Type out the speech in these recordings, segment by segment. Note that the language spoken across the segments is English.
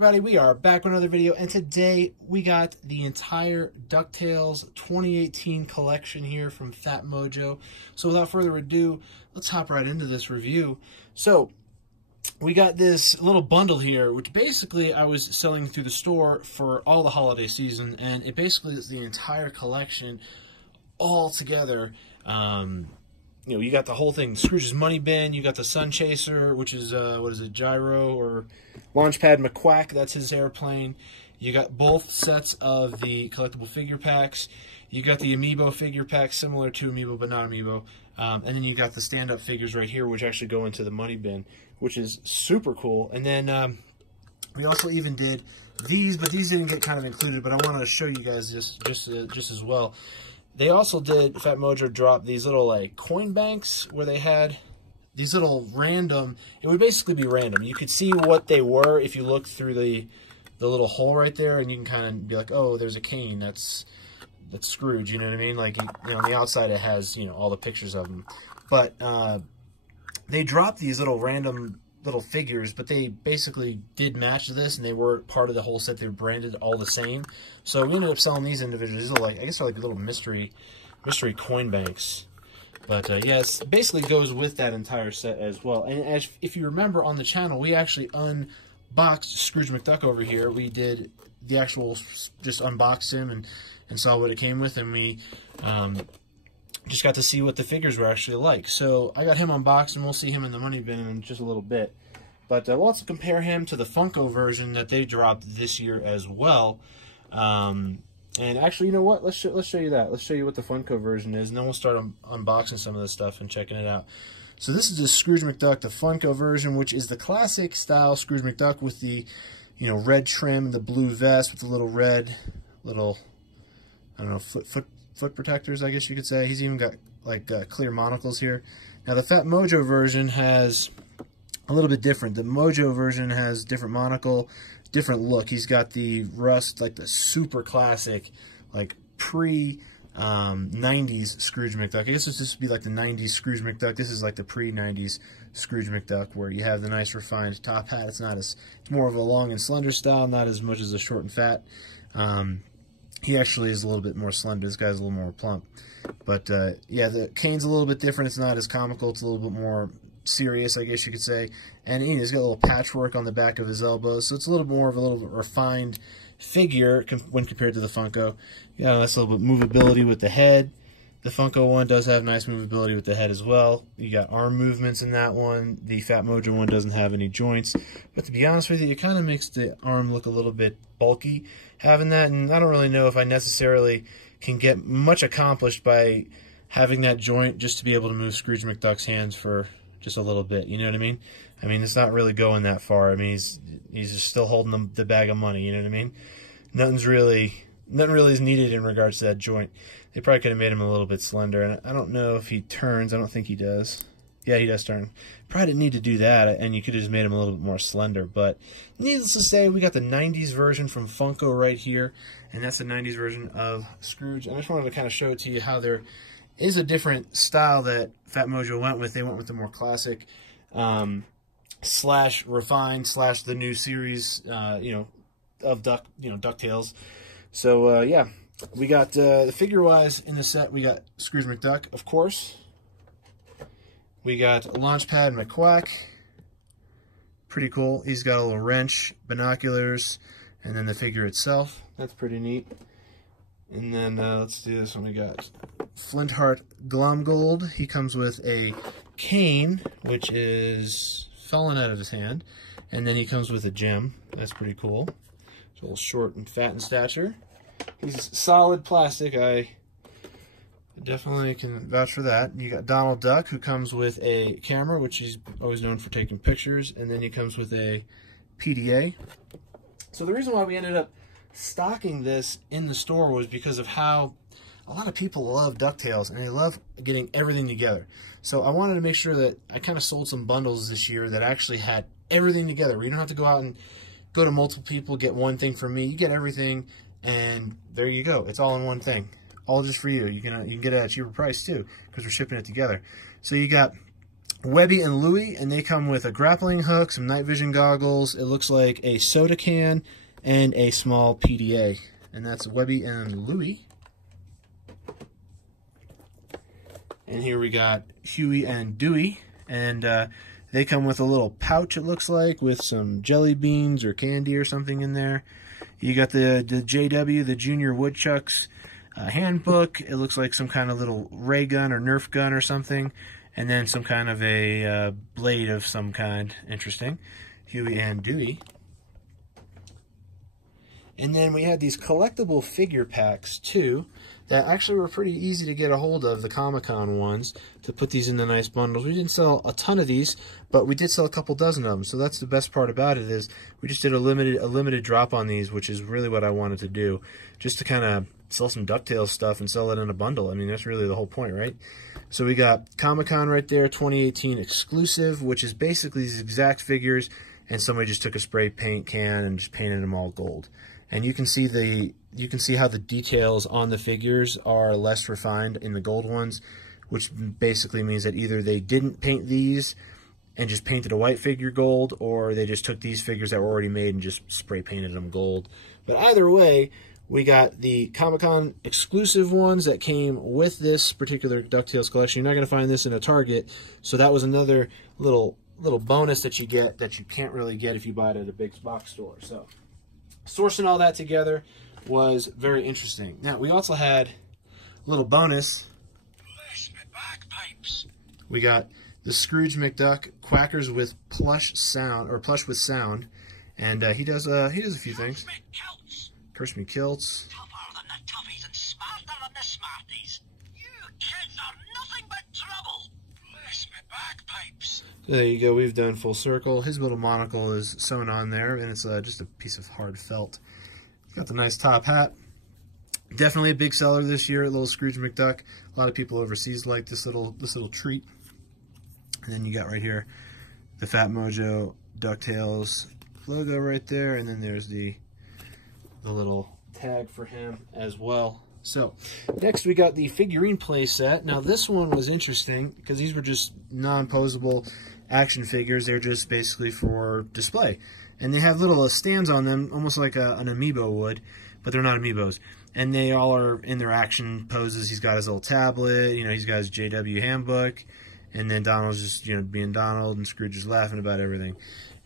Everybody, we are back with another video, and today we got the entire Ducktales 2018 collection here from Phatmojo. So without further ado, let's hop right into this review. So we got this little bundle here, which basically I was selling through the store for all the holiday season, and it basically is the entire collection all together. You know, you got the whole thing, Scrooge's Money Bin, you got the Sun Chaser, which is, what is it, Gyro, or Launchpad McQuack, that's his airplane. You got both sets of the collectible figure packs. You got the Amiibo figure pack, similar to Amiibo, but not Amiibo. And then you got the stand-up figures right here, which actually go into the money bin, which is super cool. And then we also even did these, but these didn't get kind of included, but I wanted to show you guys this just as well. They also did, Phatmojo dropped these little like coin banks where they had these little random, it would basically be random. You could see what they were if you look through the little hole right there, and you can kind of be like, oh, there's a cane, that's Scrooge, you know what I mean? Like, you know, on the outside it has, you know, all the pictures of them. But they dropped these little random little figures, but they basically did match this, and they were part of the whole set. They were branded all the same. So we ended up selling these individually. These are like, I guess they're like little mystery coin banks. But yes, basically goes with that entire set as well. And if you remember on the channel, we actually unboxed Scrooge McDuck over here. We did the actual, just unboxed him and saw what it came with, and we just got to see what the figures were actually like. So I got him unboxed, and we'll see him in the money bin in just a little bit. But we'll also compare him to the Funko version that they dropped this year as well. And actually, you know what? Let's show you that. Let's show you what the Funko version is, and then we'll start unboxing some of this stuff and checking it out. So this is the Scrooge McDuck, the Funko version, which is the classic style Scrooge McDuck with the, you know, red trim, the blue vest with the little red, I don't know, foot protectors, I guess you could say. He's even got like clear monocles here. Now the Phatmojo version has a little bit different. The Mojo version has different monocle, different look. He's got the rust, like the super classic, like pre-90s Scrooge McDuck. I guess this would be like the 90s Scrooge McDuck. This is like the pre-90s Scrooge McDuck, where you have the nice refined top hat. It's more of a long and slender style, not as much as a short and fat. He actually is a little bit more slender. This guy's a little more plump. But, yeah, the cane's a little bit different. It's not as comical. It's a little bit more serious, I guess you could say. And he's got a little patchwork on the back of his elbows, so it's a little more of a little bit refined figure when compared to the Funko. You got a nice little bit movability with the head. The Funko one does have nice movability with the head as well. You got arm movements in that one. The Phatmojo one doesn't have any joints. But to be honest with you, it kind of makes the arm look a little bit bulky having that. And I don't really know if I necessarily can get much accomplished by having that joint just to be able to move Scrooge McDuck's hands for just a little bit. You know what I mean? I mean, it's not really going that far. I mean, he's just still holding the bag of money. You know what I mean? Nothing really is needed in regards to that joint. They probably could have made him a little bit slender, and I don't know if he turns. I don't think he does. Yeah, he does turn. Probably didn't need to do that, and you could have just made him a little bit more slender. But needless to say, we got the 90s version from Funko right here, and that's the 90s version of Scrooge. And I just wanted to kind of show it to you how there is a different style that Phatmojo went with. They went with the more classic slash refined slash the new series, you know, of Ducktales. So yeah. We got, the figure-wise in the set, we got Scrooge McDuck, of course. We got Launchpad McQuack. Pretty cool. He's got a little wrench, binoculars, and then the figure itself. That's pretty neat. And then, let's do this one. We got Flintheart Glomgold. He comes with a cane, which is fallen out of his hand. And then he comes with a gem. That's pretty cool. It's a little short and fat in stature. He's solid plastic. I definitely can vouch for that. You got Donald Duck, who comes with a camera, which he's always known for taking pictures, and then he comes with a PDA. So the reason why we ended up stocking this in the store was because of how a lot of people love Ducktales, and they love getting everything together. So I wanted to make sure that I kind of sold some bundles this year that actually had everything together, where you don't have to go out and go to multiple people, get one thing from me. You get everything, and there you go. It's all in one thing, all just for you. You can get it at a cheaper price too, because we're shipping it together. So you got Webby and Louie, and they come with a grappling hook, some night vision goggles. It looks like a soda can and a small PDA. And that's Webby and Louie. And here we got Huey and Dewey, and they come with a little pouch, it looks like, with some jelly beans or candy or something in there. You got the JW, the Junior Woodchucks handbook. It looks like some kind of little ray gun or Nerf gun or something. And then some kind of a blade of some kind. Interesting. Huey and Dewey. And then we had these collectible figure packs, too, that actually were pretty easy to get a hold of, the Comic-Con ones, to put these in the nice bundles. We didn't sell a ton of these, but we did sell a couple dozen of them. So that's the best part about it, is we just did a limited drop on these, which is really what I wanted to do, just to kind of sell some DuckTales stuff and sell it in a bundle. I mean, that's really the whole point, right? So we got Comic-Con right there, 2018 exclusive, which is basically these exact figures, and somebody just took a spray paint can and just painted them all gold. And you can see how the details on the figures are less refined in the gold ones, which basically means that either they didn't paint these and just painted a white figure gold, or they just took these figures that were already made and just spray painted them gold. But either way, we got the Comic-Con exclusive ones that came with this particular DuckTales collection. You're not going to find this in a Target, so that was another little bonus that you get that you can't really get if you buy it at a big box store. So sourcing all that together was very interesting. Now, we also had a little bonus. We got the Scrooge McDuck Quackers with plush with sound, and he does a few things. Curse Me Kilts. Tougher than the toughies and smarter than the smarties. You kids are nothing but trouble. Bless me bagpipes. So there you go. We've done full circle. His little monocle is sewn on there, and it's just a piece of hard felt. Got the nice top hat. Definitely a big seller this year, little Scrooge McDuck. A lot of people overseas like this little treat. And then you got right here the Phatmojo DuckTales logo right there, and then there's the little tag for him as well. So next we got the figurine play set. Now this one was interesting because these were just non-posable action figures. They're just basically for display. And they have little stands on them, almost like an amiibo would, but they're not amiibos. And they all are in their action poses. He's got his little tablet, he's got his JW handbook, and then Donald's just, being Donald, and Scrooge is laughing about everything.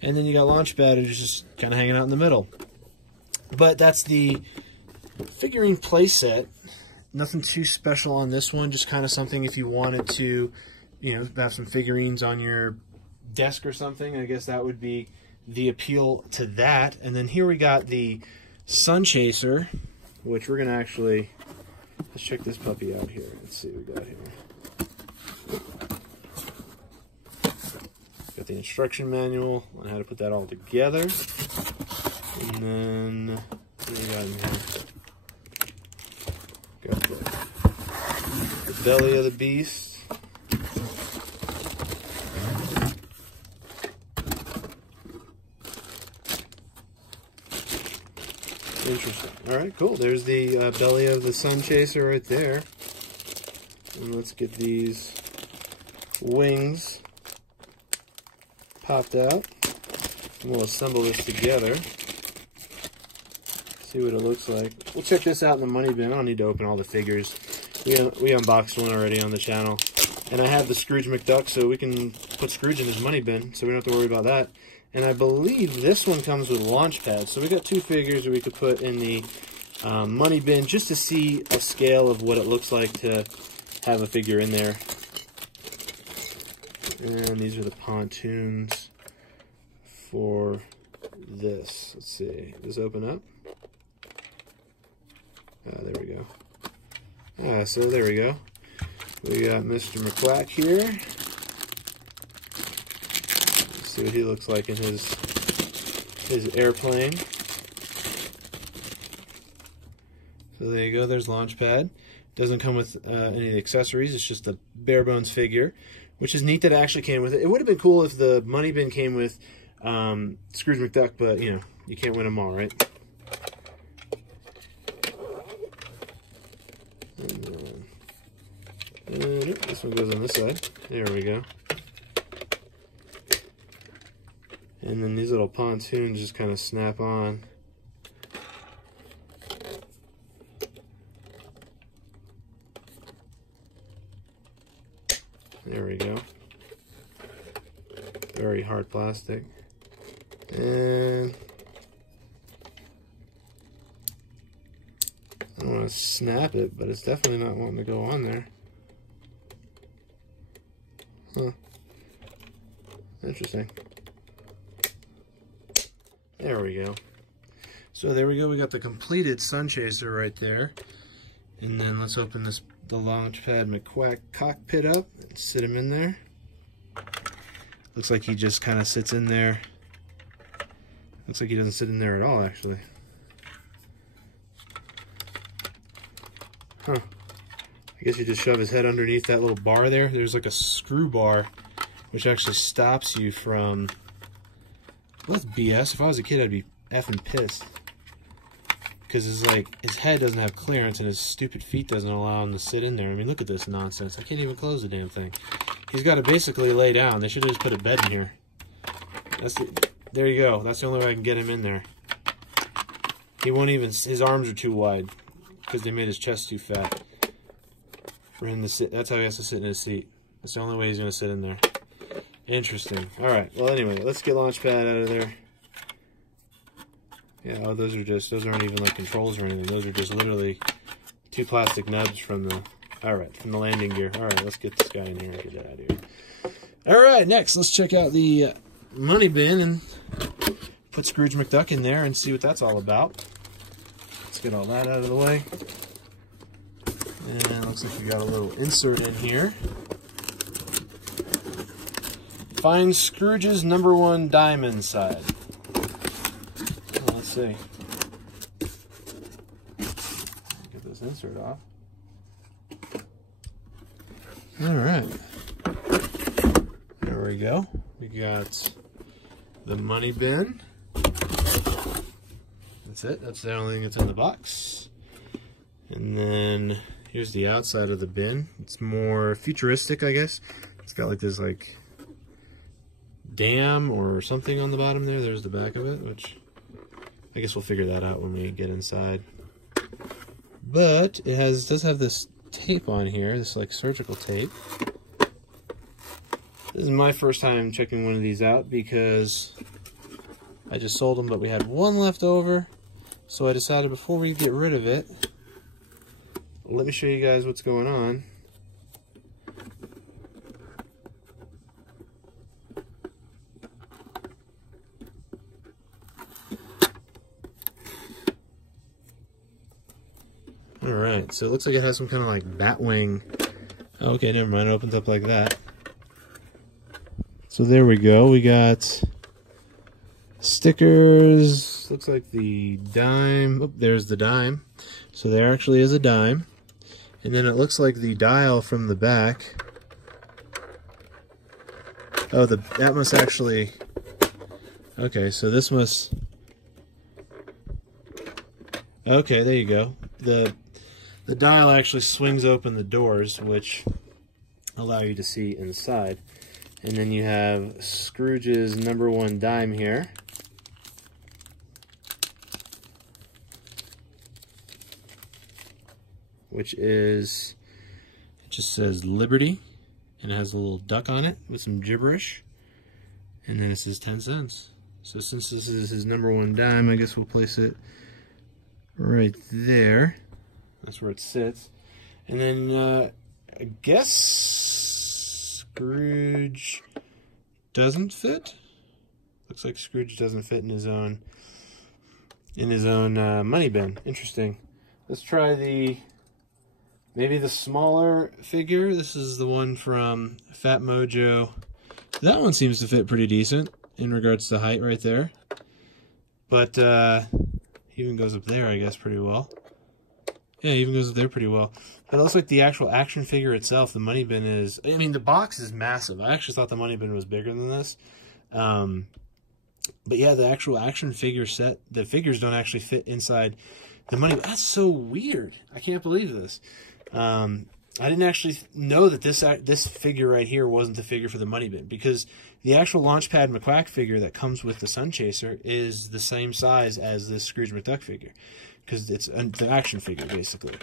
And then you got Launchpad, who's just kind of hanging out in the middle. But that's the figurine play set. Nothing too special on this one, just kind of something if you wanted to, have some figurines on your desk or something. I guess that would be the appeal to that. And then here we got the Sun Chaser, which we're going to actually, let's check this puppy out here. Let's see what we got here. Got the instruction manual on how to put that all together. And then, what do we got in here? Got the belly of the beast. Interesting. Alright, cool. There's the belly of the Sun Chaser right there. And let's get these wings popped out. And we'll assemble this together. See what it looks like. We'll check this out in the money bin. I don't need to open all the figures. We unboxed one already on the channel. And I have the Scrooge McDuck, so we can put Scrooge in his money bin, so we don't have to worry about that. And I believe this one comes with launch pads. So we got two figures that we could put in the money bin just to see a scale of what it looks like to have a figure in there. And these are the pontoons for this. Let's see. Does this open up? There we go. So there we go. We got Mr. McQuack here. Let's see what he looks like in his airplane. So there you go. There's Launchpad. Doesn't come with any of the accessories. It's just a bare bones figure, which is neat that it actually came with it. It would have been cool if the money bin came with Scrooge McDuck, but you can't win them all, right? And this one goes on this side. There we go. And then these little pontoons just kind of snap on. There we go. Very hard plastic. And I don't want to snap it, but it's definitely not wanting to go on there. Huh. Interesting. There we go. So there we go. We got the completed sun chaser right there. And then let's open the Launchpad McQuack cockpit up and sit him in there. Looks like he just kind of sits in there. Looks like he doesn't sit in there at all, actually. Huh. I guess you just shove his head underneath that little bar there. There's like a screw bar, which actually stops you from... Well, that's BS. If I was a kid, I'd be effing pissed. Because it's like, his head doesn't have clearance and his stupid feet doesn't allow him to sit in there. I mean, look at this nonsense. I can't even close the damn thing. He's got to basically lay down. They should have just put a bed in here. There you go. That's the only way I can get him in there. He won't even, his arms are too wide because they made his chest too fat for him to sit. That's how he has to sit in his seat. That's the only way he's going to sit in there. Interesting. All right. Well, anyway, let's get Launchpad out of there. Yeah, oh, those aren't even like controls or anything. Those are just literally two plastic nubs from the, from the landing gear. All right, let's get this guy in here and get that out of here. All right, next, let's check out the money bin and put Scrooge McDuck in there and see what that's all about. Let's get all that out of the way. And it looks like we got a little insert in here. Find Scrooge's #1 dime inside. Well, let's see. Get this insert off. Alright. There we go. We got the money bin. That's it. That's the only thing that's in the box. And then here's the outside of the bin. It's more futuristic, I guess. It's got like this like dam or something on the bottom there. There's the back of it, which I guess we'll figure that out when we get inside. But it does have this tape on here, this like surgical tape. This is my first time checking one of these out because I just sold them, but we had one left over. So I decided before we get rid of it, let me show you guys what's going on. Alright, so it looks like it has some kind of like bat wing. Oh, okay, never mind, it opens up like that. So there we go, we got stickers, looks like the dime, oh, there's the dime. So there actually is a dime. And then it looks like the dial from the back. Oh, that must actually, okay, so this must, okay, there you go. The dial actually swings open the doors, which allow you to see inside. And then you have Scrooge's #1 dime here. Which is, it just says Liberty, and it has a little duck on it with some gibberish. And then it says 10 cents. So since this is his #1 dime, I guess we'll place it right there. That's where it sits. And then I guess Scrooge doesn't fit. Looks like Scrooge doesn't fit in his own money bin. Interesting. Let's try maybe the smaller figure. This is the one from Phatmojo. That one seems to fit pretty decent in regards to height right there. But he even goes up there, I guess, pretty well. Yeah, it even goes up there pretty well. But it looks like the actual action figure itself, the money bin is... I mean, the box is massive. I actually thought the money bin was bigger than this. But yeah, the actual action figure set, the figures don't actually fit inside the money. That's so weird. I can't believe this. I didn't actually know that this figure right here wasn't the figure for the money bin, because the actual Launchpad McQuack figure that comes with the Sun Chaser is the same size as this Scrooge McDuck figure, because it's the action figure basically,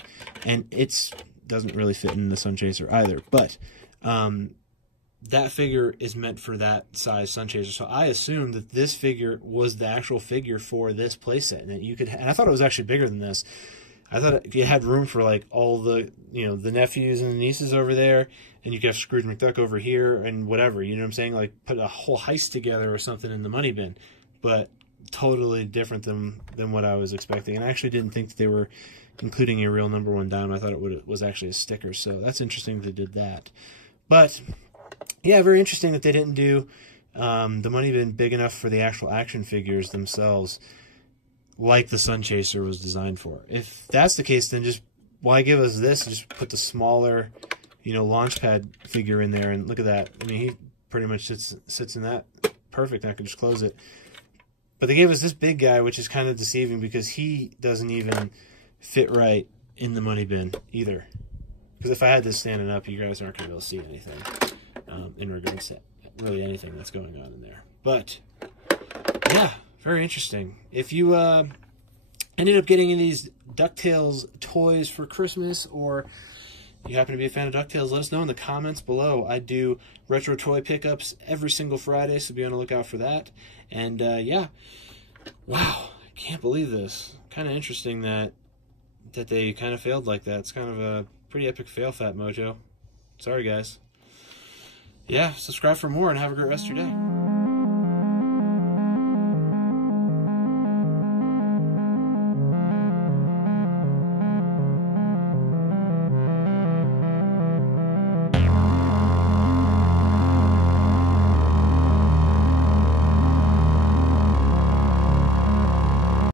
and it doesn't really fit in the Sun Chaser either. But that figure is meant for that size Sun Chaser, so I assumed that this figure was the actual figure for this playset, and that you could. And I thought it was actually bigger than this. I thought you had room for like all the, you know, the nephews and the nieces over there, and you could have Scrooge McDuck over here and whatever, you know what I'm saying? Like put a whole heist together or something in the money bin. But totally different than what I was expecting. And I actually didn't think that they were including a real number 1 dime. I thought it was actually a sticker. So that's interesting they did that. But yeah, very interesting that they didn't do the money bin big enough for the actual action figures themselves, like the Sun Chaser was designed for. If that's the case, then just why give us this? Just put the smaller, you know, Launchpad figure in there, and look at that. I mean, he pretty much sits in that perfect. I could just close it. But they gave us this big guy, which is kind of deceiving because he doesn't even fit right in the money bin either. Because if I had this standing up, you guys aren't going to be able to see anything in regards to really anything that's going on in there. But yeah, very interesting. If you ended up getting any of these DuckTales toys for Christmas, or you happen to be a fan of DuckTales, let us know in the comments below. I do retro toy pickups every single Friday, so be on the lookout for that. And yeah, wow, I can't believe this. Kind of interesting that they kind of failed like that. It's kind of a pretty epic fail, Phatmojo. Sorry, guys. Yeah, subscribe for more and have a great rest of your day.